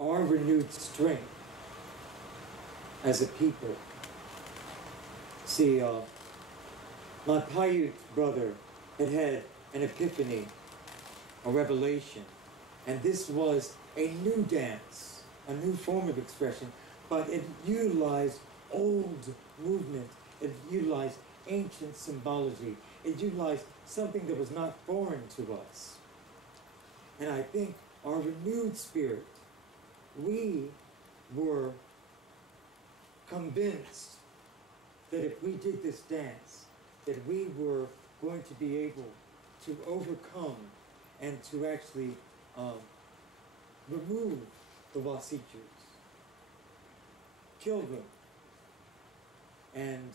our renewed strength as a people. See, my Paiute brother had an epiphany, a revelation, and this was a new dance, a new form of expression, but it utilized old movement, it utilized ancient symbology, it utilized something that was not foreign to us. And I think our renewed spirit, we were convinced that if we did this dance, that we were going to be able to overcome and to actually remove the Wasichus, kill them. And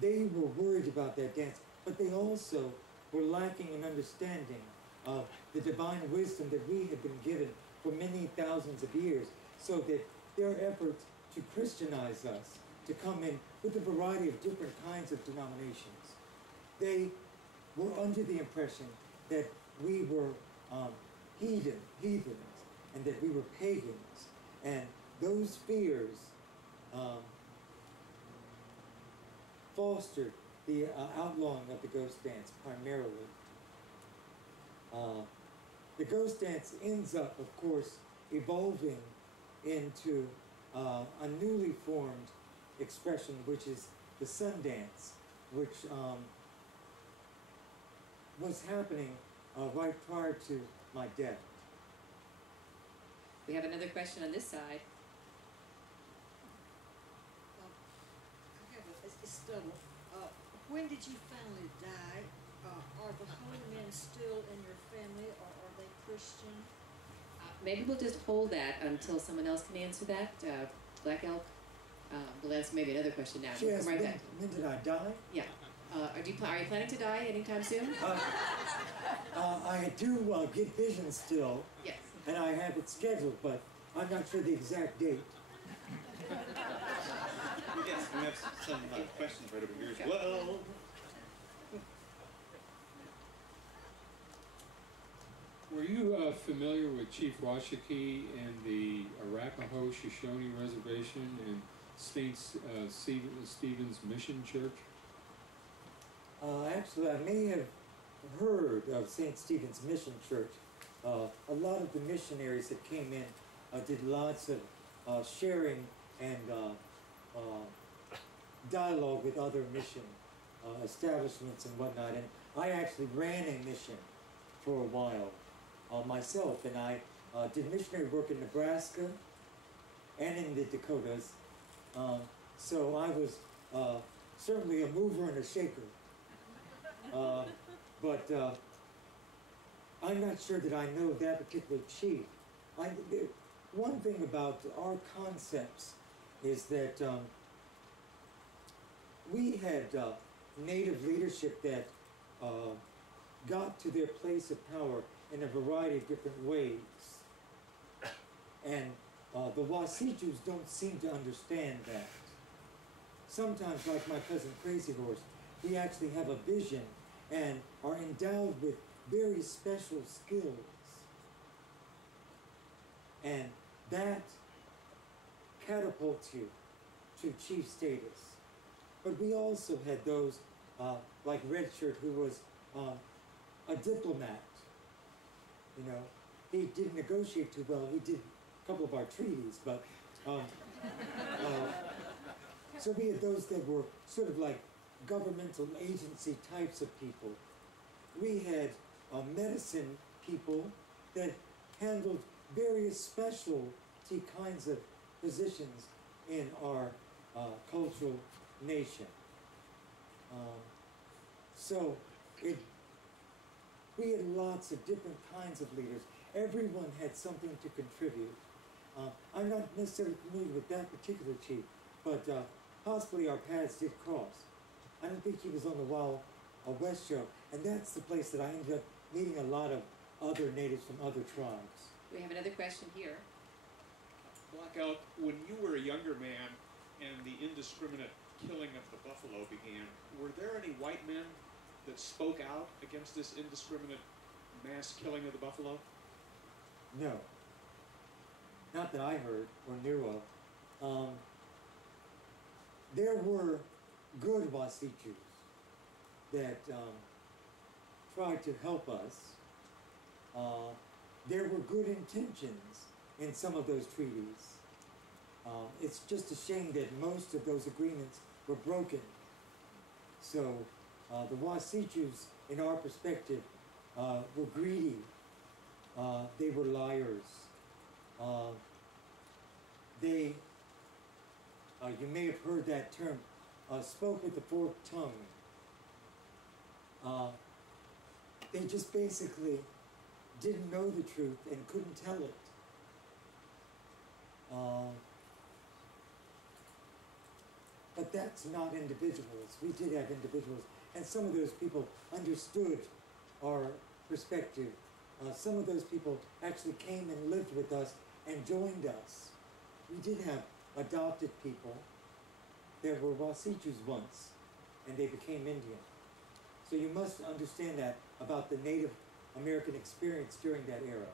they were worried about that dance, but they also were lacking an understanding of the divine wisdom that we have been given for many thousands of years, so that their efforts to Christianize us, to come in with a variety of different kinds of denominations, they were under the impression that we were heathens, and that we were pagans. And those fears fostered the outlawing of the ghost dance primarily. The ghost dance ends up, of course, evolving into a newly formed expression, which is the sun dance, which was happening right prior to my death. We have another question on this side. When did you finally die? Are the holy men still in your family, or are they Christian? Maybe we'll just hold that until someone else can answer that. Black Elk, we'll answer maybe another question now. She We'll asked, come right back. when did I die? Yeah. Are you planning to die anytime soon? I do get visions still. Yes. And I have it scheduled, but I'm not sure the exact date. Yes, we have some questions right over here as well. Were you familiar with Chief Washakie and the Arapaho Shoshone Reservation and St. Stephen's Mission Church? Actually, I may have heard of St. Stephen's Mission Church. A lot of the missionaries that came in did lots of sharing and dialogue with other mission establishments and whatnot. And I actually ran a mission for a while myself, and I did missionary work in Nebraska and in the Dakotas. So I was certainly a mover and a shaker. But I'm not sure that I know that particular chief. One thing about our concepts is that we had native leadership that got to their place of power in a variety of different ways. And the Wasichus don't seem to understand that. Sometimes, like my cousin Crazy Horse, we actually have a vision and are endowed with very special skills. And that catapults you to chief status. But we also had those, like Red Shirt, who was a diplomat. You know, he didn't negotiate too well. He did a couple of our treaties, but so we had those that were sort of like governmental agency types of people. We had medicine people that handled various specialty kinds of positions in our cultural nation. So we had lots of different kinds of leaders. Everyone had something to contribute. I'm not necessarily familiar with that particular chief, but possibly our paths did cross. I don't think he was on the Wild West show, and that's the place that I ended up meeting a lot of other natives from other tribes. We have another question here. Black Elk, when you were a younger man and the indiscriminate killing of the buffalo began, were there any white men that spoke out against this indiscriminate mass killing of the buffalo? No. not that I heard or knew of, there were good Wasichus that tried to help us. There were good intentions in some of those treaties. It's just a shame that most of those agreements were broken. So the Wasichus, in our perspective, were greedy. They were liars. They, you may have heard that term, spoke with the forked tongue. They just basically didn't know the truth and couldn't tell it. But that's not individuals. We did have individuals, and some of those people understood our perspective. Some of those people actually came and lived with us and joined us. We did have adopted people. There were Wasichus once, and they became Indian. So you must understand that about the Native American experience during that era.